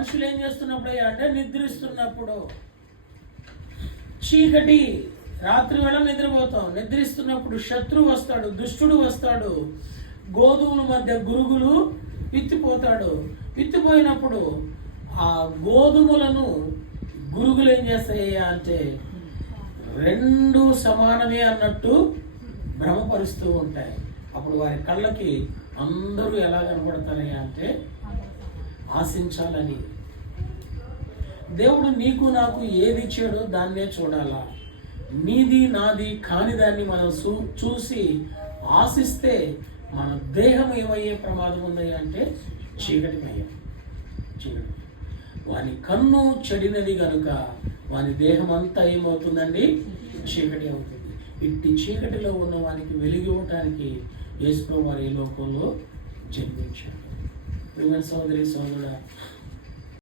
మనుషులు ఏం చేస్తున్నప్పుడు అంటే నిద్రిస్తున్నప్పుడు, చీకటి రాత్రి వేళ నిద్రపోతాం, నిద్రిస్తున్నప్పుడు శత్రువు వస్తాడు, దుష్టుడు వస్తాడు, గోధుమల మధ్య గురుగులు విత్తిపోతాడు. విత్తిపోయినప్పుడు ఆ గోధుమలను గురుగులు ఏం చేస్తాయి అంటే రెండు సమానమే అన్నట్టు భ్రమపరుస్తూ ఉంటాయి. అప్పుడు వారి కళ్ళకి అందరూ ఎలా కనబడతారయ్యా అంటే ఆశించాలని. దేవుడు నీకు నాకు ఏది ఇచ్చాడో దాన్నే చూడాలా. నీది నాది కాని దాన్ని మనం చూసి ఆశిస్తే మన దేహం ఏమయ్యే ప్రమాదం ఉందయ్యా అంటే చీకటిమయ్యా. చీకటి వాని కన్ను చెడినది కనుక వాని దేహం అంతా ఏమవుతుందండి? చీకటి అవుతుంది. ఇట్టి చీకటిలో ఉన్న వానికి వెలిగివ్వటానికి యేసు ప్రభువు వారు ఈ లోకంలో జన్మించాడు. ప్రియమైన సోదరి సోదరుడా,